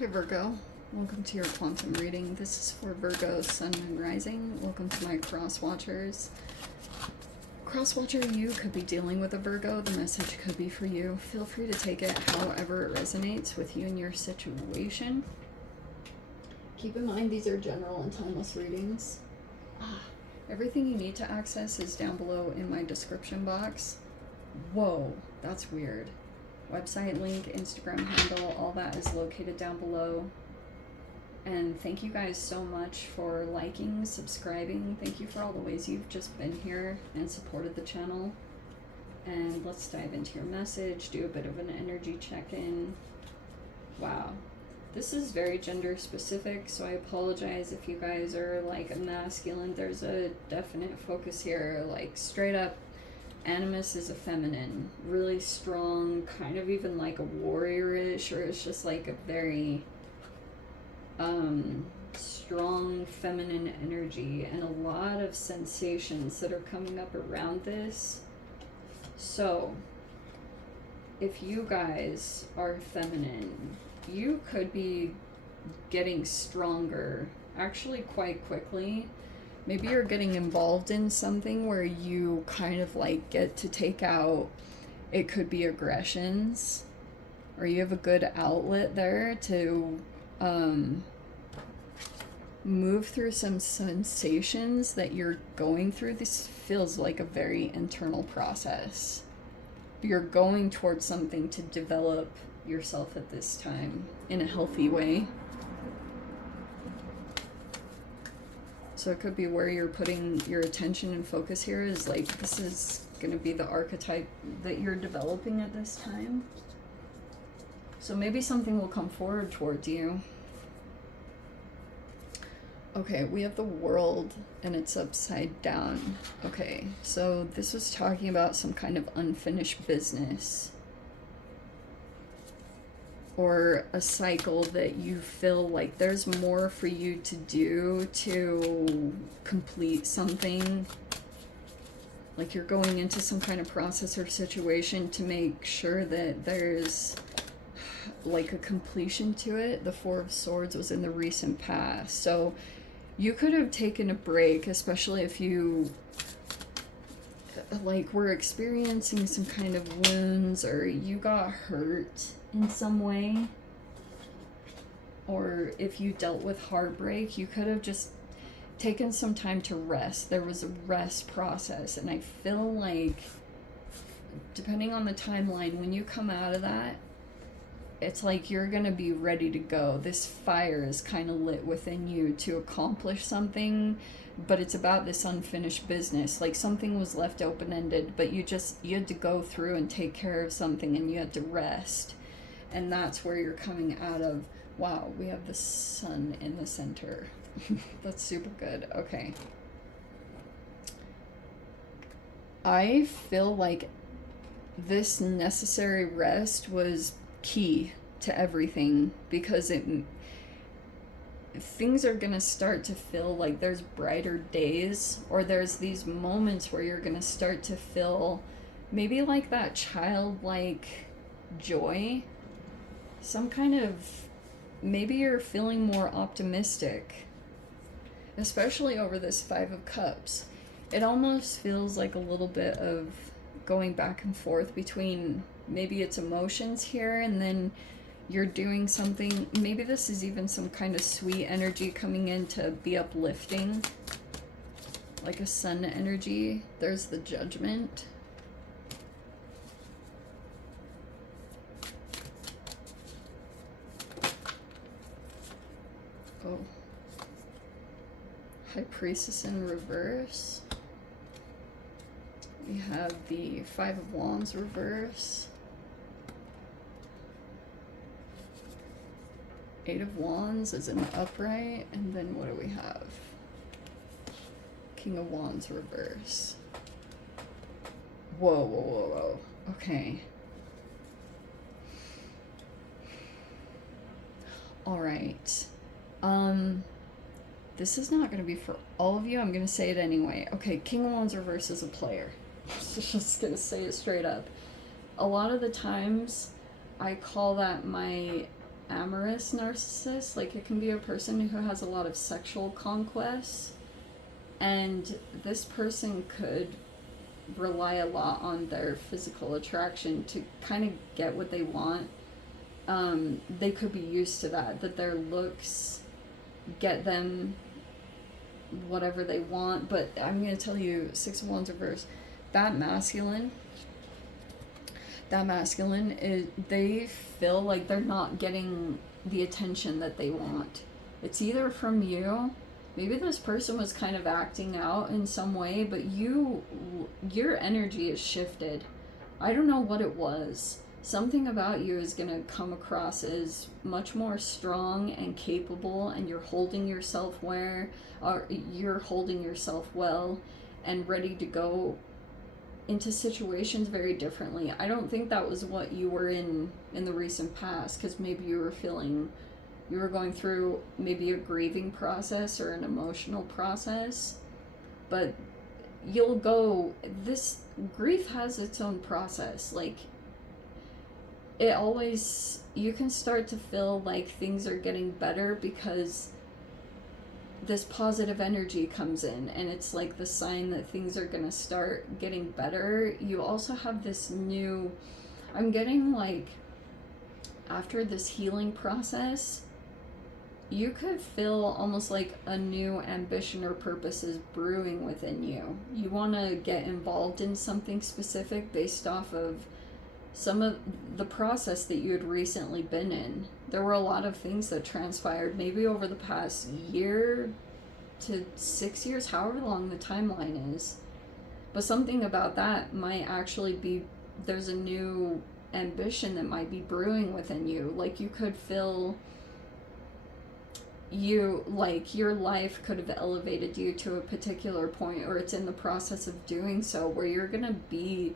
Hi Virgo, welcome to your quantum reading. This is for Virgo, Sun, Moon, Rising. Welcome to my cross watchers. Cross watcher, you could be dealing with a Virgo. The message could be for you. Feel free to take it however it resonates with you and your situation. Keep in mind these are general and timeless readings. Everything you need to access is down below in my description box. Whoa, that's weird. Website link, Instagram handle, all that is located down below. And thank you guys so much for liking, subscribing. Thank you for all the ways you've just been here and supported the channel. And let's dive into your message, do a bit of an energy check-in. Wow. This is very gender specific, so I apologize if you guys are like a masculine. There's a definite focus here, like straight up. Animus is a feminine, really strong, kind of even like a warrior-ish, or it's just like a very strong feminine energy and a lot of sensations that are coming up around this. So if you guys are feminine, you could be getting stronger actually quite quickly. Maybe you're getting involved in something where you kind of like get to take out, it could be aggressions, or you have a good outlet there to move through some sensations that you're going through. This feels like a very internal process. You're going towards something to develop yourself at this time in a healthy way. So it could be where you're putting your attention and focus here is like, this is going to be the archetype that you're developing at this time. So maybe something will come forward towards you. Okay, we have the World and it's upside down. Okay, so this was talking about some kind of unfinished business. Or a cycle that you feel like there's more for you to do to complete something. Like you're going into some kind of process or situation to make sure that there's like a completion to it. The Four of Swords was in the recent past. So you could have taken a break, especially if you like were experiencing some kind of wounds or you got hurt in some way, or if you dealt with heartbreak, you could have just taken some time to rest. There was a rest process, and I feel like depending on the timeline, when you come out of that, it's like you're gonna be ready to go. This fire is kind of lit within you to accomplish something, but it's about this unfinished business. Like something was left open-ended, but you had to go through and take care of something, and you had to rest. And that's where you're coming out of. Wow, we have the sun in the center. That's super good. Okay. I feel like this necessary rest was key to everything, because things are gonna start to feel like there's brighter days, or there's these moments where you're gonna start to feel maybe like that childlike joy. Some kind of, maybe you're feeling more optimistic, especially over this Five of Cups. It almost feels like a little bit of going back and forth between maybe it's emotions here, and then you're doing something. Maybe this is even some kind of sweet energy coming in to be uplifting, like a sun energy. There's the Judgment. Oh, High Priestess in reverse. We have the Five of Wands reverse. Eight of Wands is in the upright. And then what do we have? King of Wands reverse. Whoa, whoa, whoa, whoa. Okay. All right. This is not going to be for all of you. I'm going to say it anyway. Okay, King of Wands reverse is a player. I'm just going to say it straight up. A lot of the times, I call that my amorous narcissist. Like, it can be a person who has a lot of sexual conquests, and this person could rely a lot on their physical attraction to kind of get what they want. They could be used to that their looks get them whatever they want. But I'm going to tell you, Six of Wands reverse, that masculine is, they feel like they're not getting the attention that they want. It's either from you, maybe this person was kind of acting out in some way, but your energy is shifted. I don't know what it was. Something about you is going to come across as much more strong and capable, and you're holding yourself well and ready to go into situations very differently. I don't think that was what you were in the recent past, because maybe you were going through maybe a grieving process or an emotional process. But this grief has its own process. Like, you can start to feel like things are getting better because this positive energy comes in, and it's like the sign that things are going to start getting better. You also have this new, I'm getting like, after this healing process, you could feel almost like a new ambition or purpose is brewing within you. You want to get involved in something specific based off of some of the process that you had recently been in. There were a lot of things that transpired maybe over the past year to 6 years, however long the timeline is. But something about that might actually be, there's a new ambition that might be brewing within you. Like, you could feel your life could have elevated you to a particular point, or it's in the process of doing so, where you're gonna be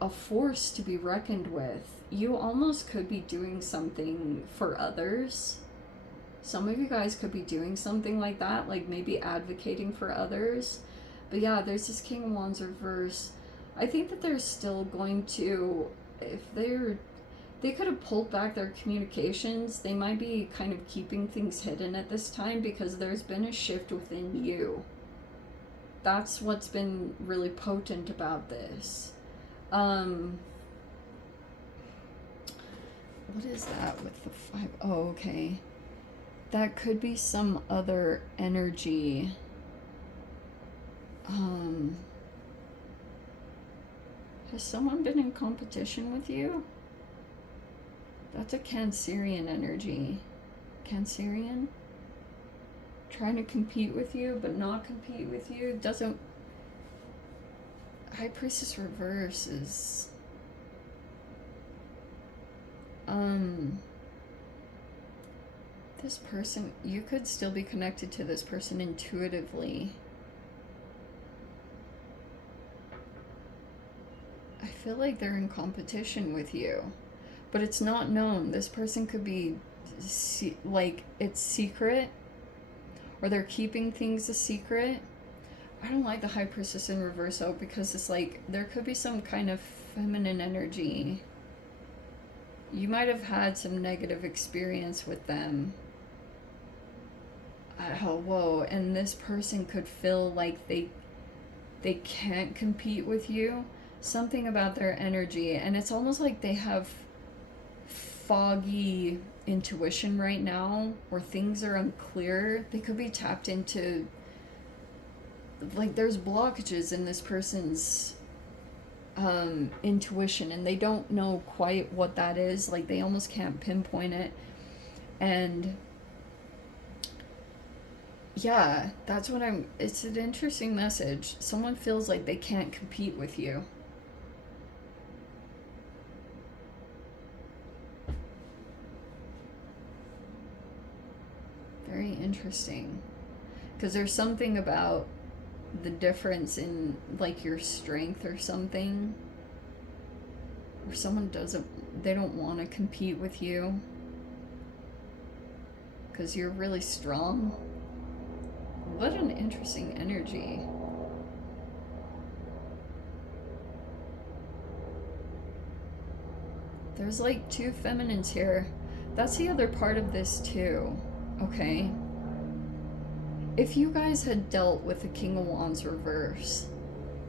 a force to be reckoned with. You almost could be doing something for others. Some of you guys could be doing something like that, like maybe advocating for others. But yeah, there's this King of Wands reverse. I think that they're still going to, if they could have pulled back their communications, they might be kind of keeping things hidden at this time, because there's been a shift within you. That's what's been really potent about this. What is that with the 5? Oh, okay. That could be some other energy. Has someone been in competition with you? That's a Cancerian energy. Cancerian? Trying to compete with you, but not compete with you. Doesn't... High Priestess reverse is... This person, you could still be connected to this person intuitively. I feel like they're in competition with you, but it's not known. This person could be like, it's secret, or they're keeping things a secret. I don't like the High Priestess in reverse though, because it's like there could be some kind of feminine energy. You might have had some negative experience with them. Oh, whoa, and this person could feel like they can't compete with you. Something about their energy, and it's almost like they have foggy intuition right now, where things are unclear. They could be tapped into, like, there's blockages in this person's intuition, and they don't know quite what that is. Like, they almost can't pinpoint it. And yeah, that's what it's an interesting message. Someone feels like they can't compete with you. Very interesting, because there's something about the difference in, like, your strength or something, or someone they don't want to compete with you because you're really strong. What an interesting energy. There's like two feminines here. That's the other part of this too, okay? If you guys had dealt with the King of Wands reverse,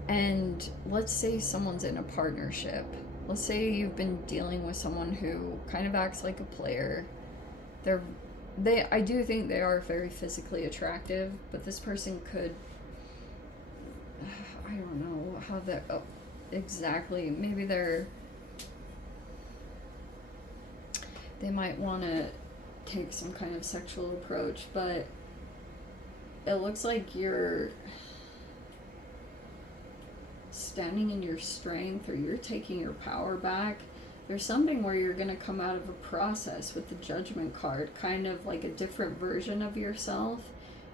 and let's say someone's in a partnership, let's say you've been dealing with someone who kind of acts like a player, I do think they are very physically attractive, but this person could, I don't know how that, exactly, maybe they might want to take some kind of sexual approach, but it looks like you're standing in your strength, or you're taking your power back. There's something where you're going to come out of a process with the Judgment card, kind of like a different version of yourself.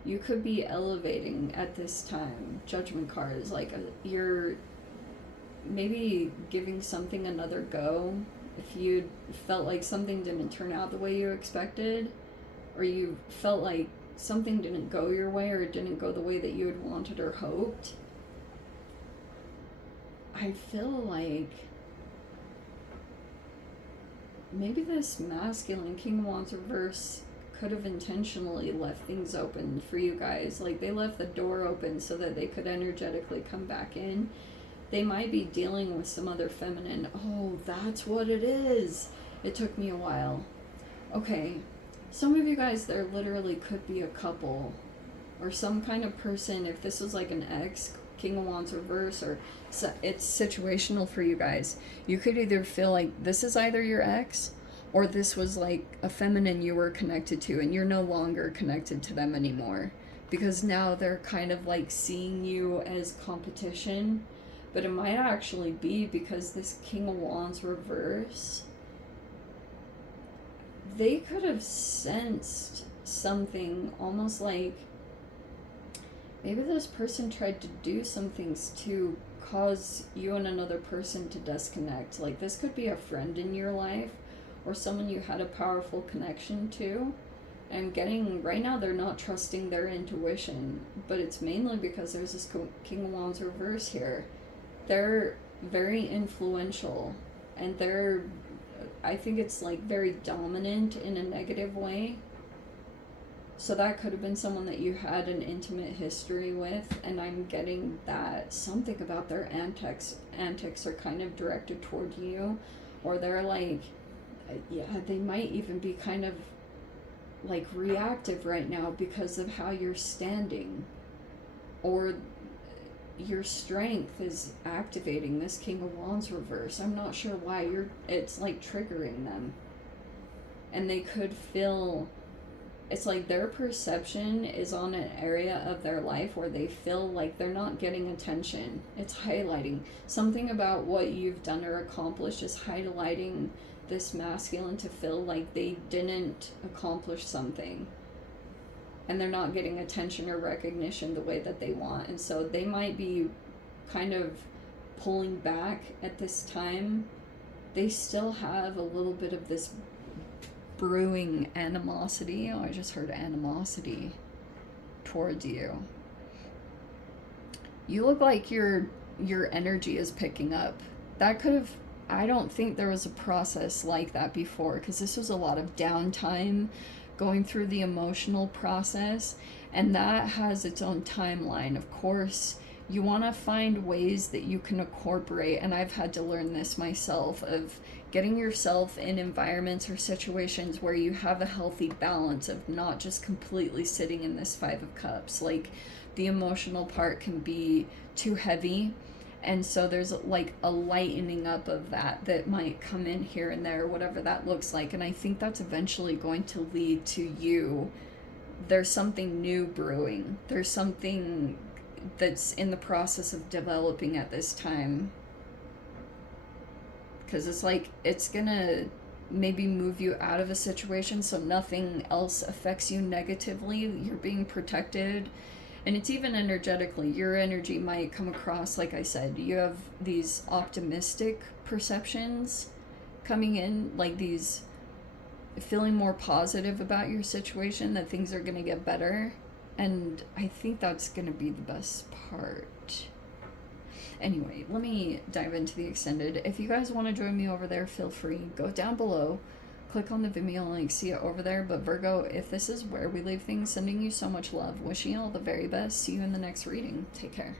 You could be elevating at this time. Judgment card is like you're maybe giving something another go. If you felt like something didn't turn out the way you expected, or you felt like something didn't go your way, or it didn't go the way that you had wanted or hoped, I feel like maybe this masculine King of Wands reverse could have intentionally left things open for you guys. Like, they left the door open so that they could energetically come back in. They might be dealing with some other feminine. Oh, that's what it is. It took me a while. Okay, some of you guys, there literally could be a couple or some kind of person. If this was like an ex, King of Wands reverse, or it's situational for you guys. You could either feel like this is either your ex, or this was like a feminine you were connected to and you're no longer connected to them anymore, because now they're kind of like seeing you as competition. But it might actually be because this King of Wands reverse, they could have sensed something, almost like maybe this person tried to do some things to cause you and another person to disconnect. Like, this could be a friend in your life, or someone you had a powerful connection to. And getting, right now they're not trusting their intuition, but it's mainly because there's this King of Wands reverse here. They're very influential, and I think it's like very dominant in a negative way. So that could have been someone that you had an intimate history with, and I'm getting that something about their antics are kind of directed toward you, or they're like, yeah, they might even be kind of like reactive right now because of how you're standing, or your strength is activating this King of Wands reverse. I'm not sure why it's like triggering them, and they could feel, it's like their perception is on an area of their life where they feel like they're not getting attention. It's highlighting something about what you've done or accomplished, is highlighting this masculine to feel like they didn't accomplish something, and they're not getting attention or recognition the way that they want. And so they might be kind of pulling back at this time. They still have a little bit of this brewing animosity. Oh, I just heard animosity towards you. You look like your energy is picking up. That could have, I don't think there was a process like that before, because this was a lot of downtime going through the emotional process, and that has its own timeline. Of course, you want to find ways that you can incorporate, and I've had to learn this myself, of getting yourself in environments or situations where you have a healthy balance of not just completely sitting in this Five of Cups. Like, the emotional part can be too heavy, and so there's like a lightening up of that might come in here and there, whatever that looks like. And I think that's eventually going to lead to you, there's something new brewing. There's something that's in the process of developing at this time. Because it's like, it's gonna maybe move you out of a situation so nothing else affects you negatively. You're being protected. And it's even energetically, your energy might come across, like I said, you have these optimistic perceptions coming in, like these feeling more positive about your situation, that things are going to get better. And I think that's going to be the best part. Anyway, let me dive into the extended. If you guys want to join me over there, feel free. Go down below, click on the Vimeo link, see it over there. But Virgo, if this is where we leave things, sending you so much love. Wishing you all the very best. See you in the next reading. Take care.